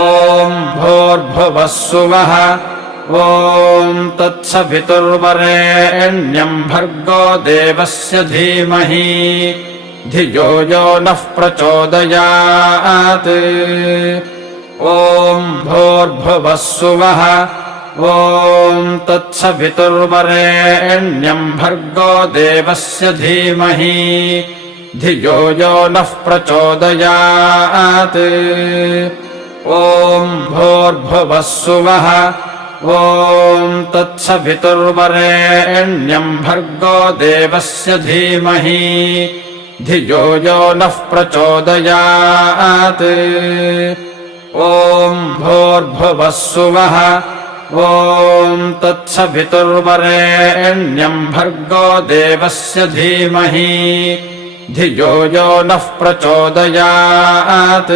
ॐ भूर्भुवः सुवः ॐ तत्सवितुर्वरेण्यं भर्गो देवस्य धीमहि धियो यो नः प्रचोदयात् ॐ भूर्भुवः सुवः ॐ तत्सवितुर्वरेण्यं भर्गो देवस्य धीमहि धियो यो नः प्रचोदयात् ॐ भूर्भुवः सुवः ॐ तत्सवितुर्वरेण्यं भर्गो देवस्य धीमहि धियो यो नः प्रचोदयात् ॐ भूर्भुवः सुवः ॐ तत्सवितुर्वरेण्यं भर्गो देवस्य धीमहि धियो यो नः प्रचोदयात्।